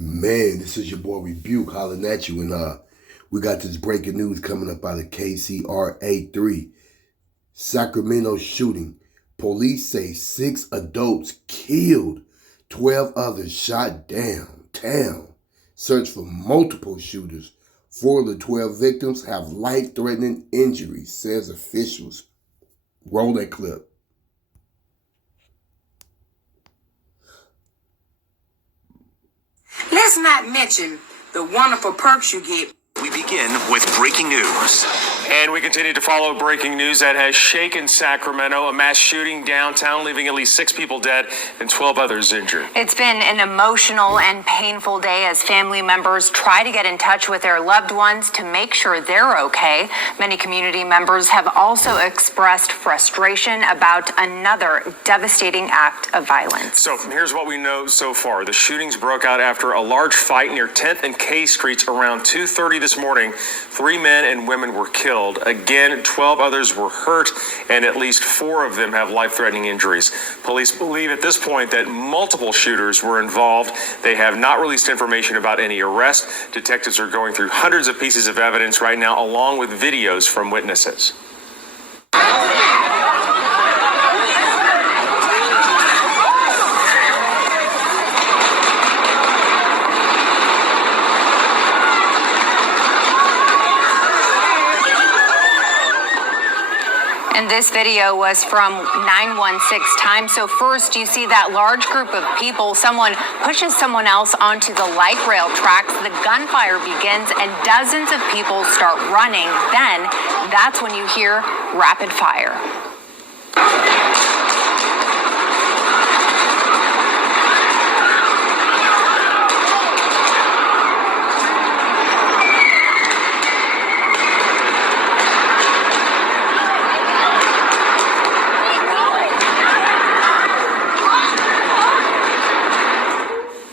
Man, this is your boy Rebuke hollering at you, and we got this breaking news coming up out of KCRA3. Sacramento shooting. Police say 6 adults killed, 12 others shot downtown. Search for multiple shooters. 4 of the 12 victims have life-threatening injuries, says officials. Roll that clip. Let's not mention the wonderful perks you get. We begin with breaking news. And we continue to follow breaking news that has shaken Sacramento. A mass shooting downtown, leaving at least 6 people dead and 12 others injured. It's been an emotional and painful day as family members try to get in touch with their loved ones to make sure they're okay. Many community members have also expressed frustration about another devastating act of violence. So here's what we know so far. The shootings broke out after a large fight near 10th and K Streets around 2:30 this morning. 3 men and women were killed. Again, 12 others were hurt, and at least 4 of them have life-threatening injuries. Police believe at this point that multiple shooters were involved. They have not released information about any arrest. Detectives are going through hundreds of pieces of evidence right now, along with videos from witnesses. And this video was from 916 Times. So first you see that large group of people, someone pushes someone else onto the light rail tracks, the gunfire begins and dozens of people start running. Then that's when you hear rapid fire.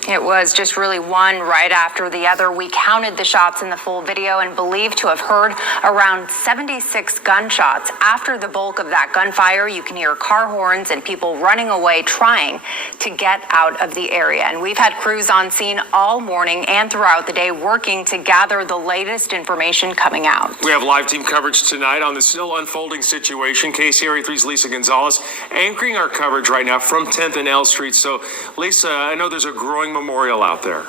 It was just really one right after the other. We counted the shots in the full video and believe to have heard around 76 gunshots. After the bulk of that gunfire, you can hear car horns and people running away trying to get out of the area. And we've had crews on scene all morning and throughout the day working to gather the latest information coming out. We have live team coverage tonight on the still unfolding situation. KCRA3's Lisa Gonzalez anchoring our coverage right now from 10th and L Street. So, Lisa, I know there's a growing memorial out there.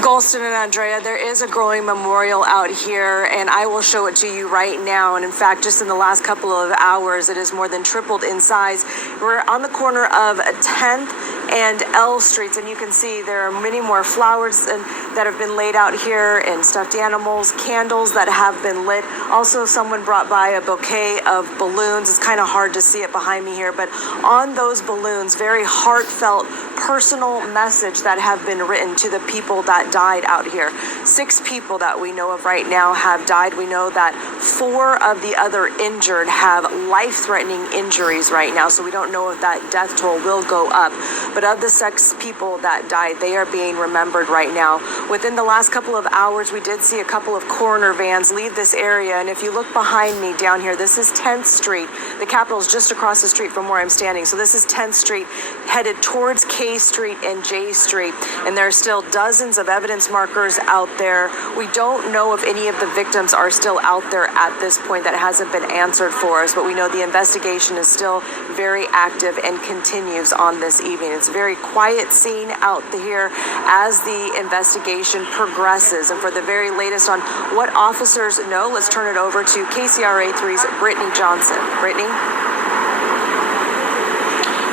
Golston and Andrea, there is a growing memorial out here, and I will show it to you right now. And in fact, just in the last couple of hours, it has more than tripled in size. We're on the corner of 10th and L Streets, and you can see there are many more flowers that have been laid out here, and stuffed animals, candles that have been lit. Also, someone brought by a bouquet of balloons. It's kind of hard to see it behind me here, but on those balloons, very heartfelt, personal message that have been written to the people that died out here. 6 people that we know of right now have died. We know that 4 of the other injured have life-threatening injuries right now, so we don't know if that death toll will go up. But of the 6 people that died, they are being remembered right now. Within the last couple of hours, we did see a couple of coroner vans leave this area, and if you look behind me down here, this is 10th Street. The Capitol is just across the street from where I'm standing, so this is 10th Street, headed towards K Street and J Street, and there are still dozens of evidence markers out there. We don't know if any of the victims are still out there at this point. That hasn't been answered for us, but we know the investigation is still very active and continues on this evening. It's a very quiet scene out here as the investigation progresses. And for the very latest on what officers know, let's turn it over to KCRA3's Brittany Johnson. Brittany?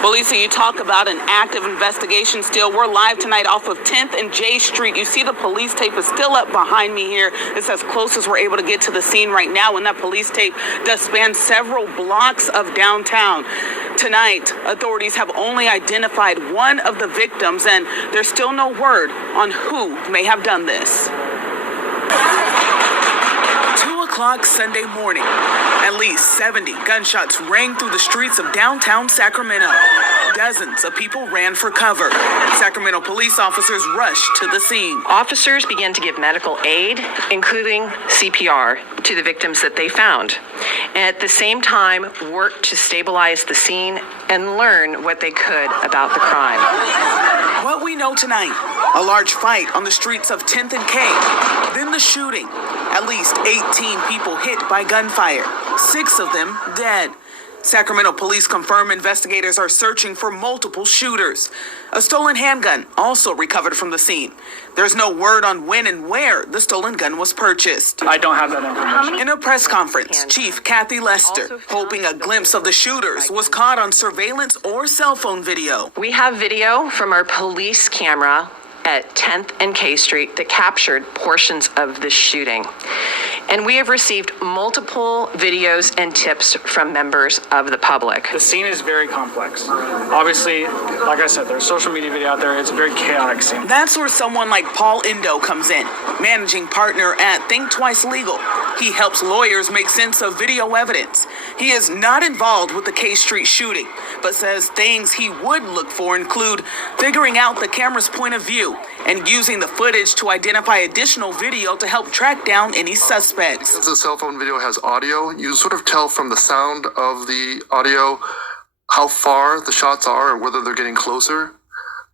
Well, Lisa, you talk about an active investigation still. We're live tonight off of 10th and J Street. You see the police tape is still up behind me here. It's as close as we're able to get to the scene right now, and that police tape does span several blocks of downtown. Tonight, authorities have only identified one of the victims, and there's still no word on who may have done this. 2 o'clock Sunday morning, at least 70 gunshots rang through the streets of downtown Sacramento. Dozens of people ran for cover. Sacramento police officers rushed to the scene. Officers began to give medical aid, including CPR, to the victims that they found. And at the same time, worked to stabilize the scene and learn what they could about the crime. What we know Sacramento tonight. A large fight on the streets of 10th and K. Then the shooting. At least 18 people hit by gunfire, 6 of them dead. Sacramento police confirm investigators are searching for multiple shooters. A stolen handgun also recovered from the scene. There's no word on when and where the stolen gun was purchased. I don't have that information. In a press conference, Chief Kathy Lester, hoping a glimpse of the shooters was caught on surveillance or cell phone video. We have video from our police camera at 10th and K Street that captured portions of the shooting. And we have received multiple videos and tips from members of the public. The scene is very complex. Obviously, like I said, there's social media video out there. It's a very chaotic scene. That's where someone like Paul Indo comes in, managing partner at Think Twice Legal. He helps lawyers make sense of video evidence. He is not involved with the K Street shooting, but says things he would look for include figuring out the camera's point of view and using the footage to identify additional video to help track down any suspects. Since the cell phone video has audio, you sort of tell from the sound of the audio how far the shots are or whether they're getting closer.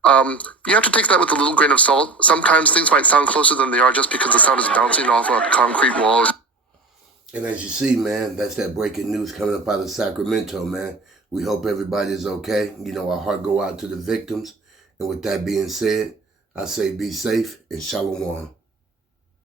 You have to take that with a little grain of salt. Sometimes things might sound closer than they are just because the sound is bouncing off of concrete walls. And as you see, man, that's that breaking news coming up out of Sacramento, man. We hope everybody's okay. You know, our heart go out to the victims. And with that being said, I say be safe and shalom.